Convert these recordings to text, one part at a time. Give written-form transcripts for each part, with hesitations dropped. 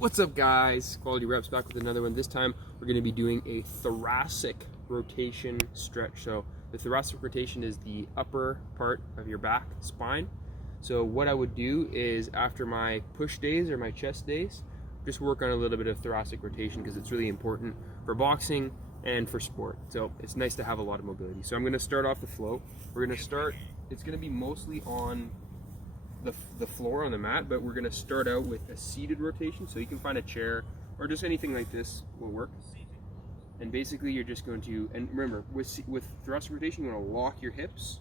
What's up, guys? Quality Reps back with another one. This time we're going to be doing a thoracic rotation stretch. So the thoracic rotation is the upper part of your back spine. So what I would do is after my push days or my chest days, just work on a little bit of thoracic rotation because it's really important for boxing and for sport. So it's nice to have a lot of mobility. So I'm going to start off the flow. We're going to start, it's going to be mostly on the floor on the mat, but we're going to start out with a seated rotation. So you can find a chair or just anything like this will work. And basically you're just going to, and remember with thoracic rotation, you want to lock your hips,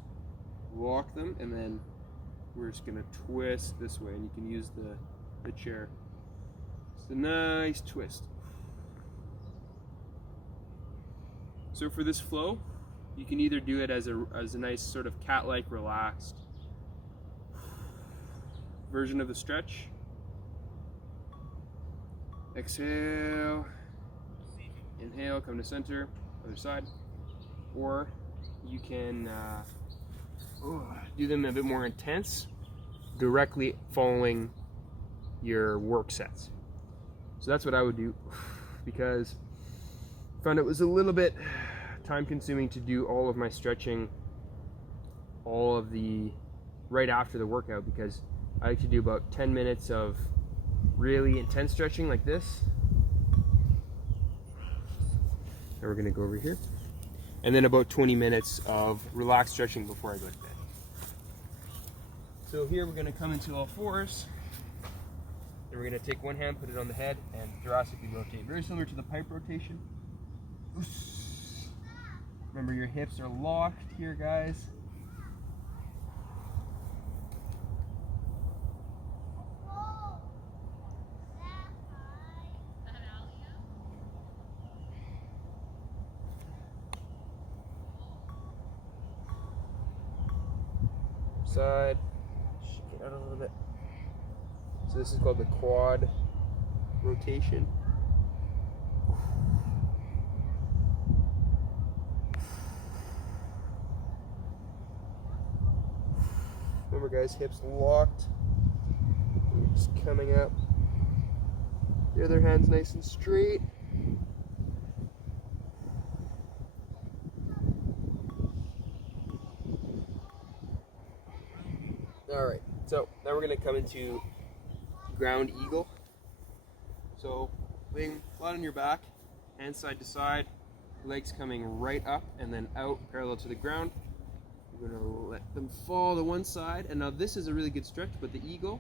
lock them, and then we're just going to twist this way, and you can use the chair. It's a nice twist. So for this flow, you can either do it as a nice sort of cat-like relaxed version of the stretch. Exhale, inhale, come to center, other side. Or you can do them a bit more intense, directly following your work sets. So that's what I would do, because I found it was a little bit time consuming to do all of my stretching right after the workout, because I like to do about 10 minutes of really intense stretching like this. Now we're gonna go over here. And then about 20 minutes of relaxed stretching before I go to bed. So here we're gonna come into all fours. Then we're gonna take one hand, put it on the head, and thoracically rotate. Very similar to the pipe rotation. Remember, your hips are locked here, guys. Side, shake it out a little bit. So this is called the quad rotation. Remember, guys, hips locked. Just coming up. The other hand's nice and straight. Alright, so now we're going to come into ground eagle. So laying flat on your back, hands side to side, legs coming right up and then out parallel to the ground. We're going to let them fall to one side. And now this is a really good stretch, but the eagle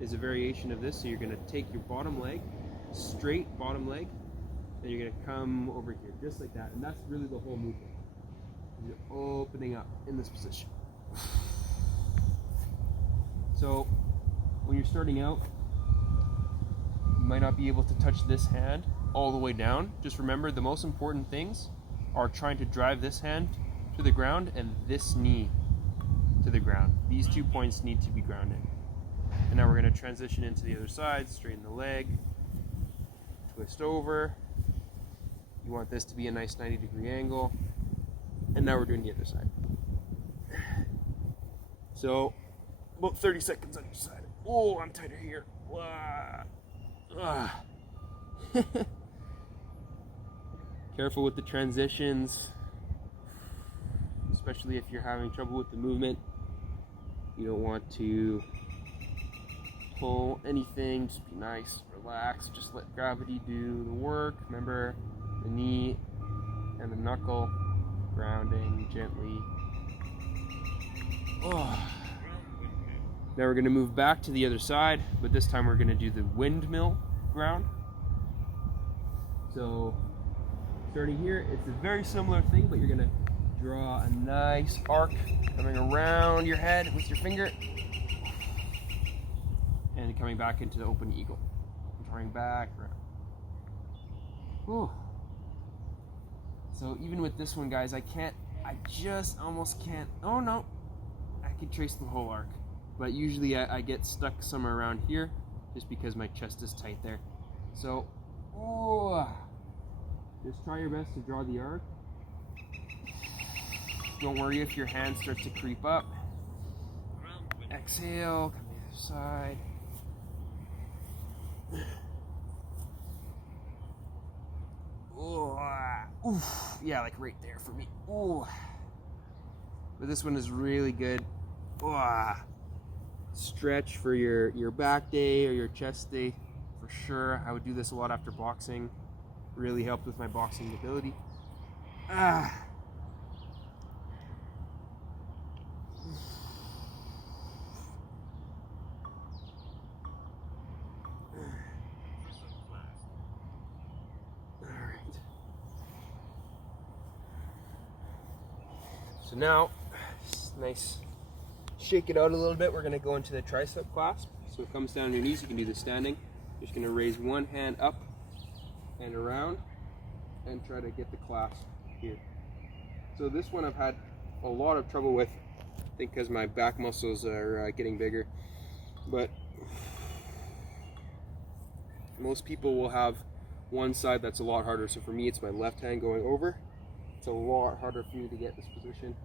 is a variation of this. So you're going to take your bottom leg, straight bottom leg, and you're going to come over here, just like that. And that's really the whole movement. You're opening up in this position. So when you're starting out, you might not be able to touch this hand all the way down. Just remember, the most important things are trying to drive this hand to the ground and this knee to the ground. These 2 points need to be grounded. And now we're going to transition into the other side, straighten the leg, twist over. You want this to be a nice 90-degree angle. And now we're doing the other side. So about 30 seconds on each side. Oh, I'm tighter here. Careful with the transitions, especially if you're having trouble with the movement. You don't want to pull anything. Just be nice, relax, just let gravity do the work. Remember, the knee and the knuckle grounding gently. Now we're going to move back to the other side, but this time we're going to do the windmill ground. So starting here, it's a very similar thing, but you're going to draw a nice arc coming around your head with your finger and coming back into the open eagle. Drawing back around. Whew. So even with this one, guys, I just almost can't. Oh no, I can trace the whole arc. But usually I get stuck somewhere around here just because my chest is tight there. So, just try your best to draw the arc. Don't worry if your hand starts to creep up. Exhale, come to the other side. Oof, yeah, like right there for me. Ooh. But this one is really good. Ooh. Stretch for your back day or your chest day for sure. I would do this a lot after boxing. Really helped with my boxing ability. Ah. Alright. So now, nice. Shake it out a little bit. We're going to go into the tricep clasp. So it comes down on your knees. You can do this standing. You're just going to raise one hand up and around and try to get the clasp here. So this one I've had a lot of trouble with, I think because my back muscles are getting bigger. But most people will have one side that's a lot harder. So for me, it's my left hand going over. It's a lot harder for me to get this position.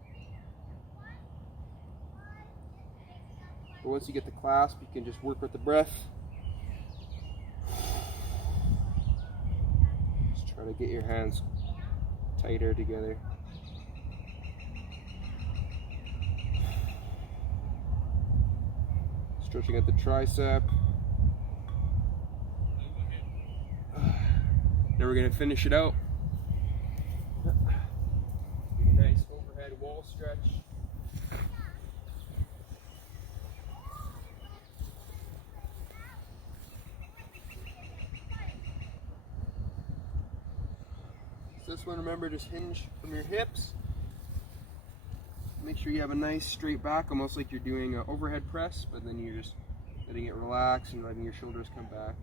But once you get the clasp, you can just work with the breath. Just try to get your hands tighter together. Stretching at the tricep. Then we're going to finish it out. A nice overhead wall stretch. This one, remember, just hinge from your hips. Make sure you have a nice straight back, almost like you're doing an overhead press, but then you're just letting it relax and letting your shoulders come back.